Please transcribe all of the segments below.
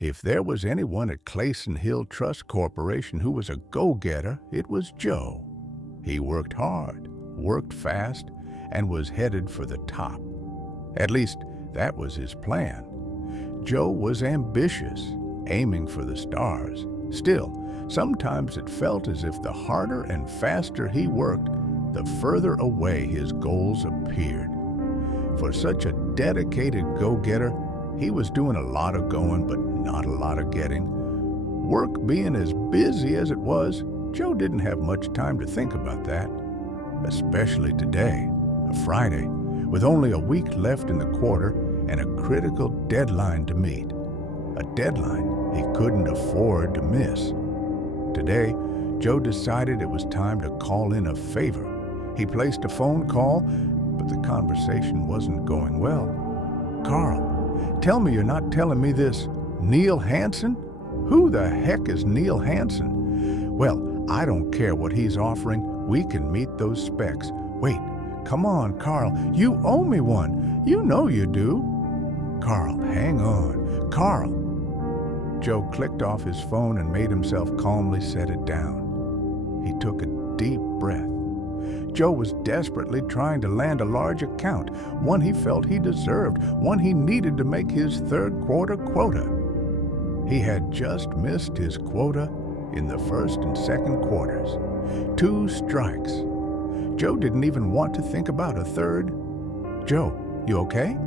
If there was anyone at Clayson Hill Trust Corporation who was a go-getter, it was Joe. He worked hard, worked fast, and was headed for the top. At least, that was his plan. Joe was ambitious, aiming for the stars. Still, sometimes it felt as if the harder and faster he worked, the further away his goals appeared. For such a dedicated go-getter, he was doing a lot of going, but not a lot of getting. Work being as busy as it was, Joe didn't have much time to think about that. Especially today, a Friday, with only a week left in the quarter and a critical deadline to meet. A deadline he couldn't afford to miss. Today, Joe decided it was time to call in a favor. He placed a phone call, but the conversation wasn't going well. "Carl, tell me you're not telling me this Neil Hansen? Who the heck is Neil Hansen?" "Well, I don't care what he's offering. We can meet those specs." "Wait, come on, Carl. You owe me one. You know you do." "Carl, hang on. Carl." Joe clicked off his phone and made himself calmly set it down. He took a deep breath. Joe was desperately trying to land a large account, one he felt he deserved, one he needed to make his third quarter quota. He had just missed his quota in the first and second quarters. 2 strikes. Joe didn't even want to think about a third. "Joe, you okay?"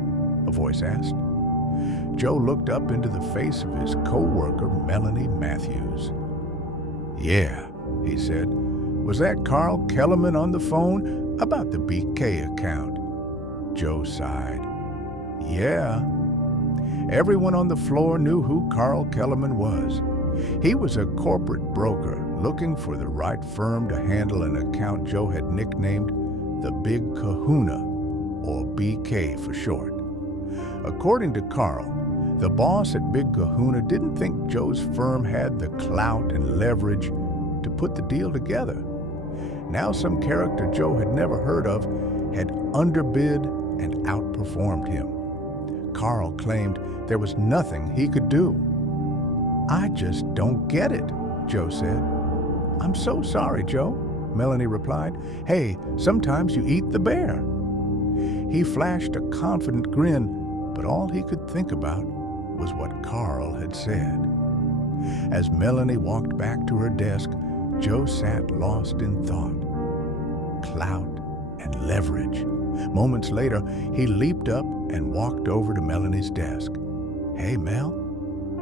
a voice asked. Joe looked up into the face of his co-worker, Melanie Matthews. "Yeah," he said. "Was that Carl Kellerman on the phone about the BK account?" Joe sighed. "Yeah." Everyone on the floor knew who Carl Kellerman was. He was a corporate broker looking for the right firm to handle an account Joe had nicknamed the Big Kahuna, or BK for short. According to Carl, the boss at Big Kahuna didn't think Joe's firm had the clout and leverage to put the deal together. Now some character Joe had never heard of had underbid and outperformed him. Carl claimed there was nothing he could do. "I just don't get it," Joe said. "I'm so sorry, Joe," Melanie replied. "Hey, sometimes you eat the bear." He flashed a confident grin, but all he could think about was what Carl had said. As Melanie walked back to her desk, Joe sat lost in thought. Clout and leverage. Moments later, he leaped up and walked over to Melanie's desk. "Hey, Mel."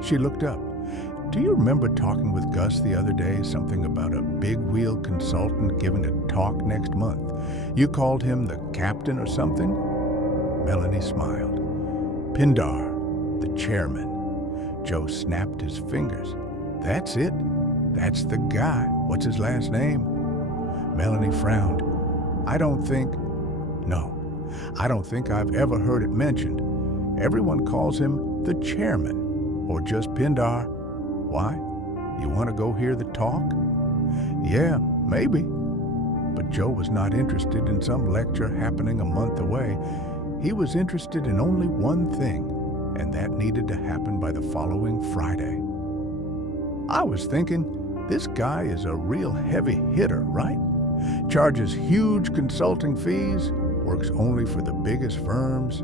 She looked up. "Do you remember talking with Gus the other day, something about a big wheel consultant giving a talk next month? You called him the captain or something?" Melanie smiled. "Pindar, the chairman." Joe snapped his fingers. "That's it. That's the guy. What's his last name?" Melanie frowned. I don't think I've ever heard it mentioned. Everyone calls him the chairman, or just Pindar. Why? You want to go hear the talk?" "Yeah, maybe." But Joe was not interested in some lecture happening a month away. He was interested in only one thing, and that needed to happen by the following Friday. "I was thinking, this guy is a real heavy hitter, right? Charges huge consulting fees, works only for the biggest firms,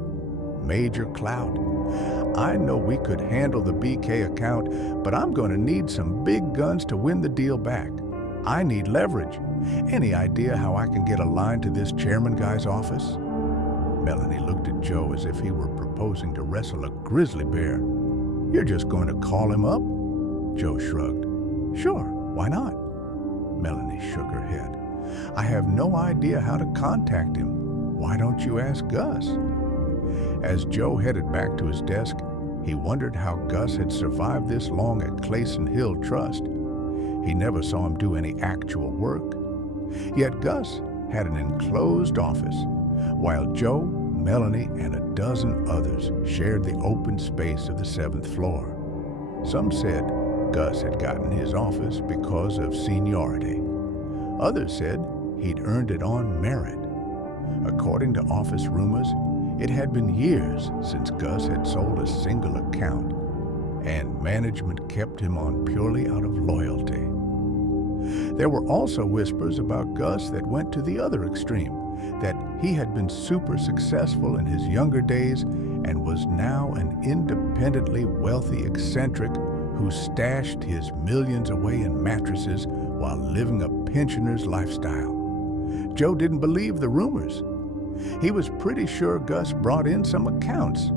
major clout. I know we could handle the BK account, but I'm going to need some big guns to win the deal back. I need leverage. Any idea how I can get a line to this chairman guy's office?" Melanie looked at Joe as if he were proposing to wrestle a grizzly bear. "You're just going to call him up?" Joe shrugged. "Sure, why not?" Melanie shook her head. "I have no idea how to contact him. Why don't you ask Gus?" As Joe headed back to his desk, he wondered how Gus had survived this long at Clayson Hill Trust. He never saw him do any actual work. Yet Gus had an enclosed office, while Joe, Melanie, and a dozen others shared the open space of the 7th floor. Some said Gus had gotten his office because of seniority. Others said he'd earned it on merit. According to office rumors, it had been years since Gus had sold a single account. and management kept him on purely out of loyalty. There were also whispers about Gus that went to the other extreme, that he had been super successful in his younger days and was now an independently wealthy eccentric who stashed his millions away in mattresses while living a pensioner's lifestyle. Joe didn't believe the rumors. He was pretty sure Gus brought in some accounts,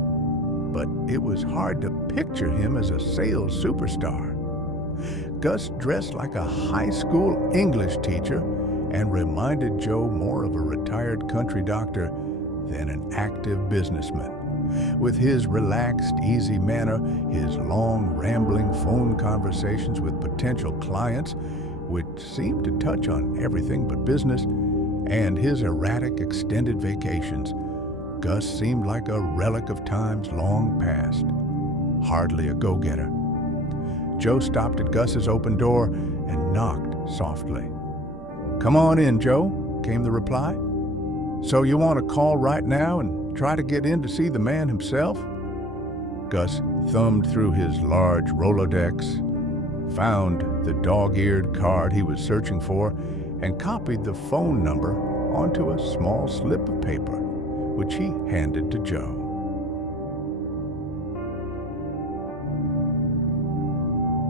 but it was hard to picture him as a sales superstar. Gus dressed like a high school English teacher and reminded Joe more of a retired country doctor than an active businessman. With his relaxed, easy manner, his long, rambling phone conversations with potential clients, which seemed to touch on everything but business, and his erratic, extended vacations, Gus seemed like a relic of times long past. Hardly a go-getter. Joe stopped at Gus's open door and knocked softly. "Come on in, Joe," came the reply. "So you want to call right now and try to get in to see the man himself?" Gus thumbed through his large Rolodex, found the dog-eared card he was searching for, and copied the phone number onto a small slip of paper, which he handed to Joe.